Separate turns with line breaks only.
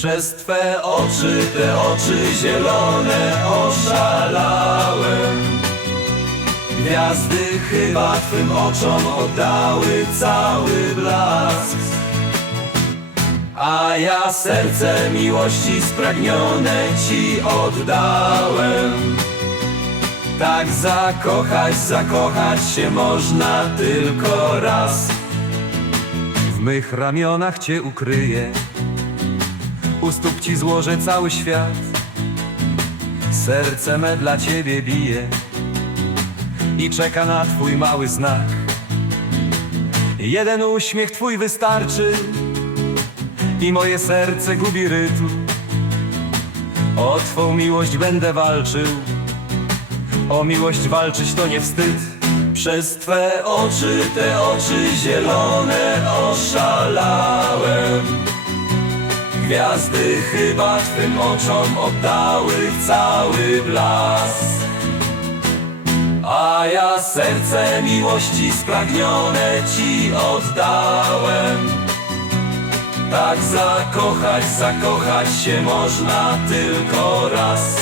Przez twe oczy, te oczy zielone oszalałem. Gwiazdy chyba twym oczom oddały cały blask. A ja serce miłości spragnione ci oddałem. Tak zakochać, zakochać się można tylko raz. W mych ramionach cię ukryję U stóp ci złożę cały świat. Serce me dla ciebie bije I czeka na twój mały znak. Jeden uśmiech twój wystarczy I moje serce gubi rytm. O twą miłość będę walczył O miłość walczyć to nie wstyd. Przez twe oczy, te oczy zielone oszalałem Gwiazdy chyba twym oczom oddały cały blask. A ja serce miłości spragnione ci oddałem. Tak zakochać, zakochać się można tylko raz